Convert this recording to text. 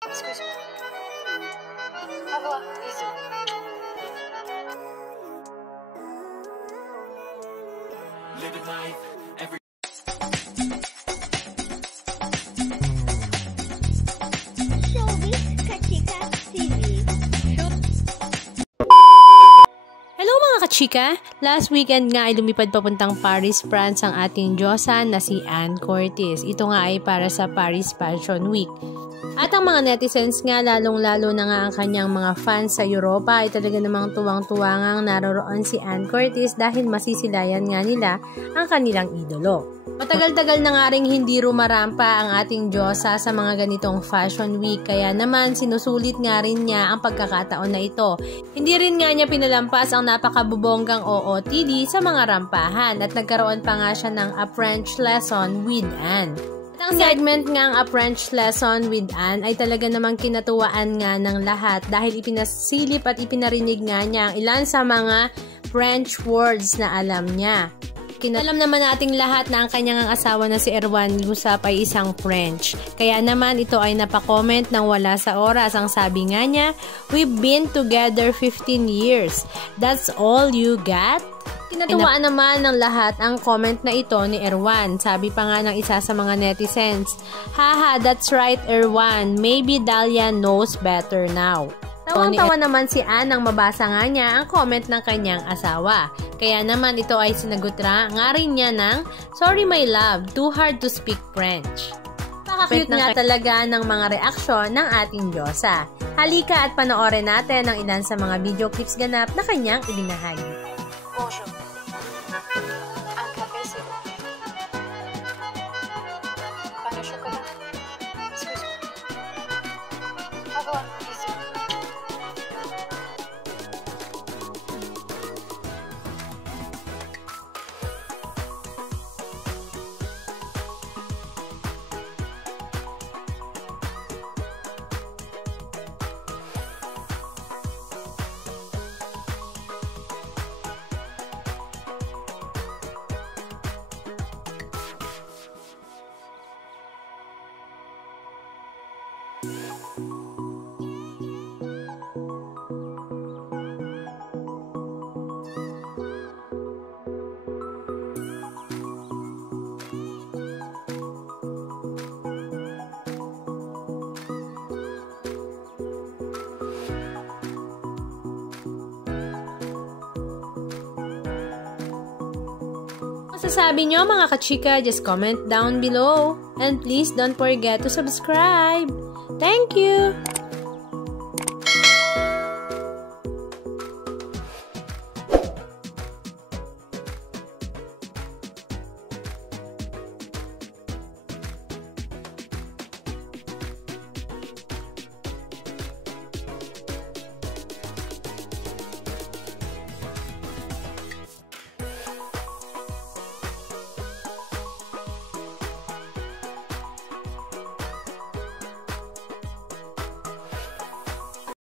Excuse-moi. Au revoir, bisous. Living life every Showbiz Kachika TV. Hello mga kachika! Last weekend nga ay lumipad papuntang Paris, France ang ating diyosa na si Ann Curtis. Ito nga ay para sa Paris Fashion Week. At ang mga netizens nga, lalong-lalo na nga ang kanyang mga fans sa Europa ay talaga namang tuwang-tuwa ngang naroroon si Ann Curtis dahil masisilayan nga nila ang kanilang idolo. Matagal-tagal na nga ring hindi rumarampa ang ating diyosa sa mga ganitong fashion week, kaya naman sinusulit nga rin niya ang pagkakataon na ito. Hindi rin nga niya pinalampas ang napakabubonggang OOTD sa mga rampahan at nagkaroon pa nga siya ng a French lesson with Ann. Ang segment ngang a French lesson with Ann ay talaga namang kinatuwaan nga ng lahat dahil ipinasilip at ipinarinig nga niya ang ilan sa mga French words na alam niya. Alam naman nating lahat na ang kanyang asawa na si Erwan Yusap ay isang French. Kaya naman ito ay napakomment ng wala sa oras. Ang sabi nga niya, "We've been together 15 years. That's all you got?" Kinatuwaan naman ng lahat ang comment na ito ni Erwan. Sabi pa nga ng isa sa mga netizens, "Haha, that's right Erwan. Maybe Dahlia knows better now." Tawang-tawa naman si Ann nang mabasa nga niya ang comment ng kanyang asawa. Kaya naman ito ay sinagot nga rin niya ng, "Sorry my love, too hard to speak French." Pakakute nga talaga ng mga reaksyon ng ating diyosa. Halika at panoorin natin ang ilan sa mga video clips ganap na kanyang ibinahagi. Bonjour. Un café, s'il vous plaît. Pain au chocolat. Excuse-moi. Au revoir, bisous. Masasabi nyo mga kachika, just comment down below. And please don't forget to subscribe. Thank you!